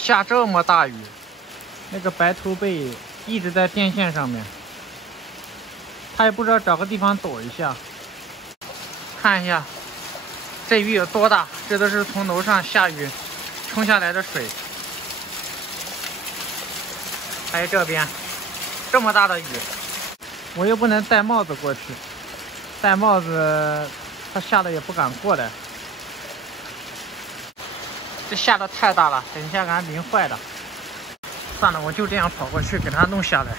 下这么大雨，那个白头贝一直在电线上面，它也不知道找个地方躲一下。看一下，这雨有多大？这都是从楼上下雨冲下来的水。还有这边这么大的雨，我又不能戴帽子过去，戴帽子它下的也不敢过来。这下的太大了，等一下给它淋坏了。算了，我就这样跑过去给它弄下来。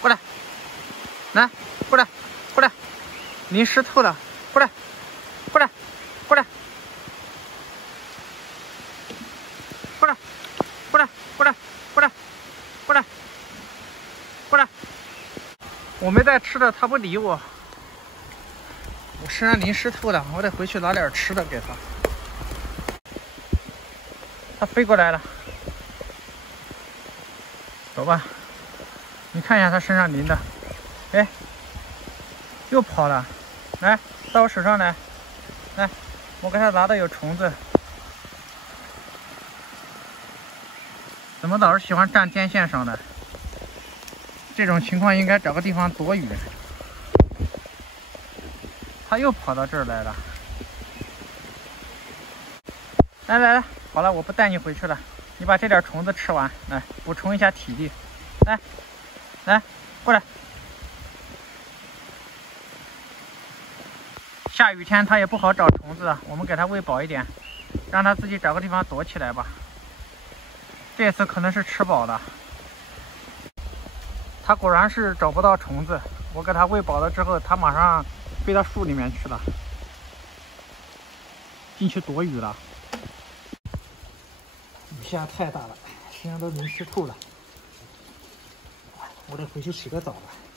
过来，来，过来，过来，淋湿透了，过来，过来，过来，过来，过来，过来，过来，过来，过来。我没带吃的，它不理我。我身上淋湿透了，我得回去拿点吃的给它。它飞过来了，走吧。你看一下它身上淋的，哎，又跑了。来，到我手上来，来，我给它拿的有虫子。怎么老是喜欢站电线上的？这种情况应该找个地方躲雨。它又跑到这儿来了。来来来，好了，我不带你回去了，你把这点虫子吃完，来补充一下体力。来，来，过来。下雨天它也不好找虫子，我们给它喂饱一点，让它自己找个地方躲起来吧。这次可能是吃饱了，它果然是找不到虫子。我给它喂饱了之后，它马上飞到树里面去了，进去躲雨了。雨下太大了，身上都淋湿透了，我得回去洗个澡了。